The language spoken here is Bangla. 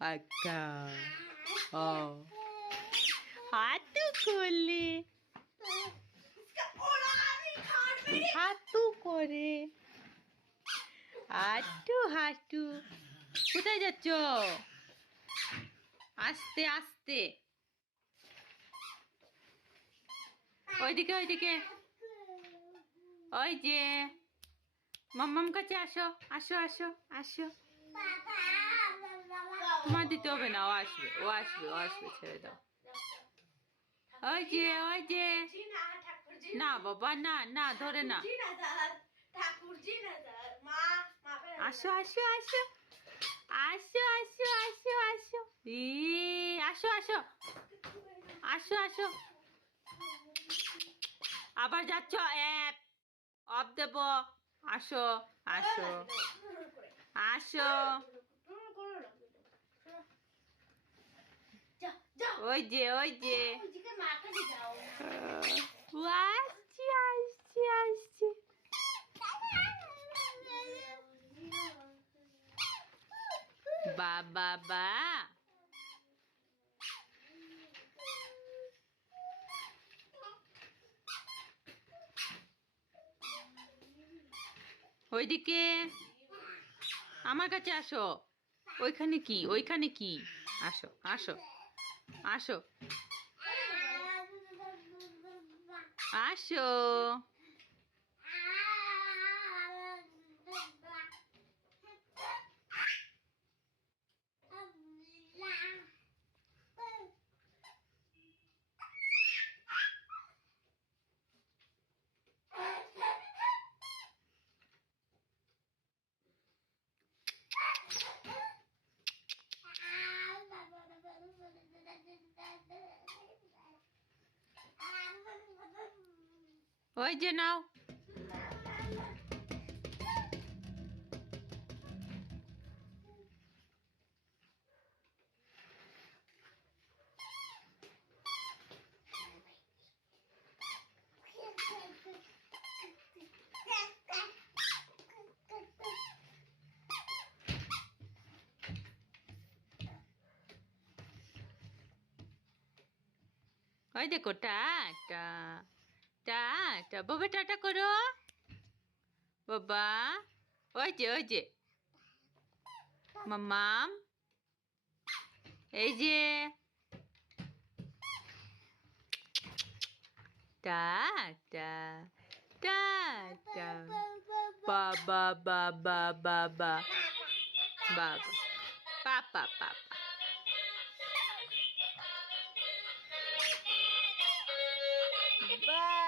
আচ্ছা ও হাতু করলে হাতু করে হাটু হাটু কোথায় যাচ্ছ আস্তে আস্তে ওইদিকে ওইদিকে ওই যে মাম্মাম কাছে আসো আসো আসো আসো তোমার দিতে হবে না ও আসবে ও আসবে ও আসবে ছেড়ে দাও ওই যে না বাবা না না ধরে না আসো আসো আসো আসো আসো আসো আসো ই আসো আসো আসো আসো আবার যাচ্ছ অ্যাপ অফ দেব আসো আসো আসো ওই যে ও আসছি আসছি আসছি বাবা বা ওইদিকে আমার কাছে আসো ওইখানে কি আসো আসো আসো আসো ওই যে নাও ওই দেখো টাটা টাটা বাবা টাটা করো বাবা ওই যে মাম্মাম এই যে টাটা টাটা বাবা বাবা বাবা বাবা পাপা পাপা Bye.